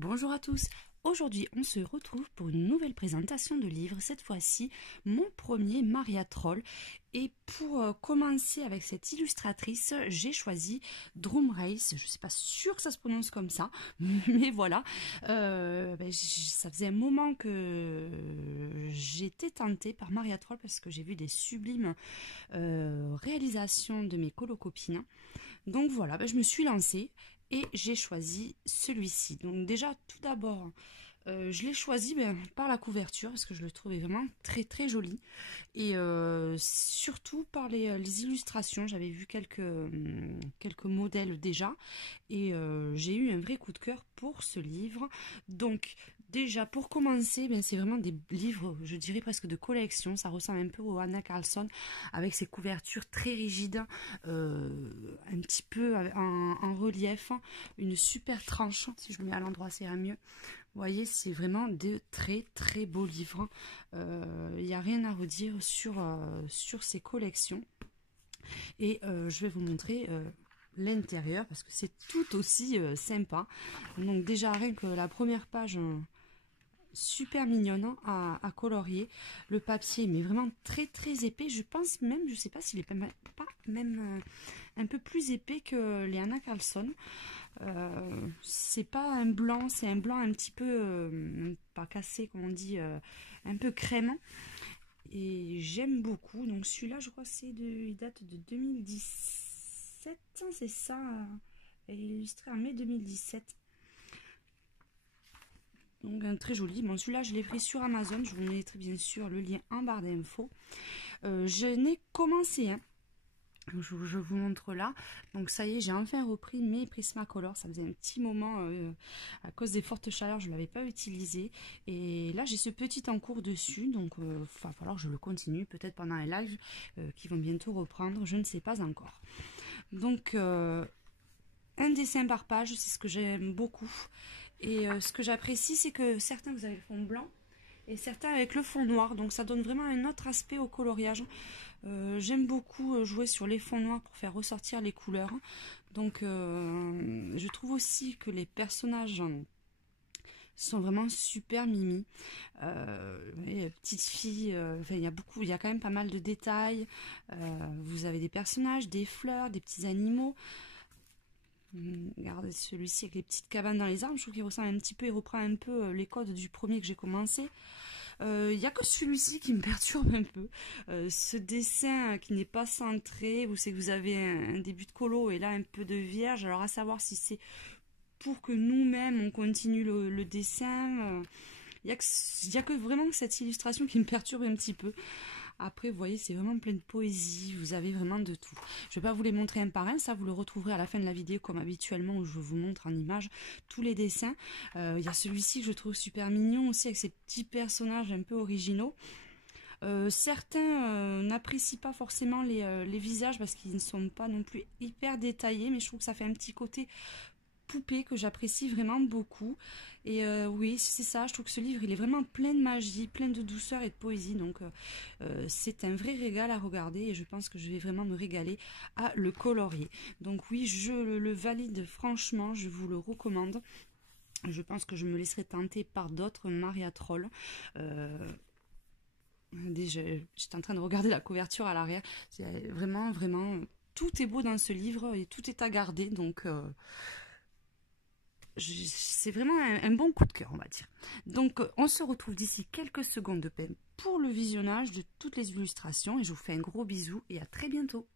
Bonjour à tous, aujourd'hui on se retrouve pour une nouvelle présentation de livre, cette fois-ci mon premier Maria Troll. Et pour commencer avec cette illustratrice, j'ai choisi Drum Race. Je ne suis pas sûre que ça se prononce comme ça, mais voilà. Ça faisait un moment que j'étais tentée par Maria Troll parce que j'ai vu des sublimes réalisations de mes colocopines. Donc voilà, je me suis lancée et j'ai choisi celui-ci. Donc déjà, tout d'abord, je l'ai choisi par la couverture parce que je le trouvais vraiment très très joli. Et surtout par les illustrations. J'avais vu quelques modèles déjà. Et j'ai eu un vrai coup de cœur pour ce livre. Donc déjà, pour commencer, c'est vraiment des livres, je dirais presque de collection. Ça ressemble un peu au Anna Carlson avec ses couvertures très rigides, un petit peu en relief, une super tranche. Si je le mets à l'endroit, ça ira mieux. Vous voyez, c'est vraiment de très très beaux livres. Il n'y a rien à redire sur ces collections. Et je vais vous montrer l'intérieur parce que c'est tout aussi sympa. Donc déjà, rien que la première page... super mignonne à colorier. Le papier mais vraiment très très épais. Je pense même, je sais pas s'il est pas même un peu plus épais que les Anna Carlson. C'est pas un blanc, c'est un blanc un petit peu pas cassé comme on dit, un peu crème. Et j'aime beaucoup. Donc celui-là, je crois il date de 2017, c'est ça. Il est illustré en mai 2017. Donc un très joli. Bon, celui-là, je l'ai pris sur Amazon. Je vous mettrai bien sûr le lien en barre d'infos. Je n'ai commencé un. Je vous montre là. Donc ça y est, j'ai enfin repris mes Prismacolor. Ça faisait un petit moment, à cause des fortes chaleurs, je ne l'avais pas utilisé. Et là, j'ai ce petit encours dessus. Donc il va falloir que je le continue. Peut-être pendant les lives qui vont bientôt reprendre. Je ne sais pas encore. Donc un dessin par page, c'est ce que j'aime beaucoup. Et ce que j'apprécie, c'est que certains, vous avez le fond blanc et certains avec le fond noir. Donc ça donne vraiment un autre aspect au coloriage. J'aime beaucoup jouer sur les fonds noirs pour faire ressortir les couleurs. Donc je trouve aussi que les personnages sont vraiment super mimi. Petite fille, il y a quand même pas mal de détails. Vous avez des personnages, des fleurs, des petits animaux. Regardez celui-ci avec les petites cabanes dans les arbres, je trouve qu'il ressemble un petit peu, il reprend un peu les codes du premier que j'ai commencé. Il n'y a que celui-ci qui me perturbe un peu. Ce dessin qui n'est pas centré, vous savez que vous avez un début de colo et là un peu de vierge, alors à savoir si c'est pour que nous-mêmes on continue le dessin. Il n'y a que vraiment cette illustration qui me perturbe un petit peu. Après, vous voyez, c'est vraiment plein de poésie. Vous avez vraiment de tout. Je ne vais pas vous les montrer un par un. Ça, vous le retrouverez à la fin de la vidéo, comme habituellement, où je vous montre en image tous les dessins. Il y a celui-ci que je trouve super mignon aussi, avec ces petits personnages un peu originaux. Certains n'apprécient pas forcément les visages parce qu'ils ne sont pas non plus hyper détaillés. Mais je trouve que ça fait un petit côté poupée que j'apprécie vraiment beaucoup. Et oui, c'est ça, je trouve que ce livre il est vraiment plein de magie, plein de douceur et de poésie, donc c'est un vrai régal à regarder et je pense que je vais vraiment me régaler à le colorier. Donc oui, je le valide franchement, je vous le recommande. Je pense que je me laisserai tenter par d'autres Maria Troll. Déjà, j'étais en train de regarder la couverture à l'arrière, c'est vraiment tout est beau dans ce livre et tout est à garder, donc c'est vraiment un bon coup de cœur, on va dire. Donc on se retrouve d'ici quelques secondes de peine pour le visionnage de toutes les illustrations et je vous fais un gros bisou et à très bientôt.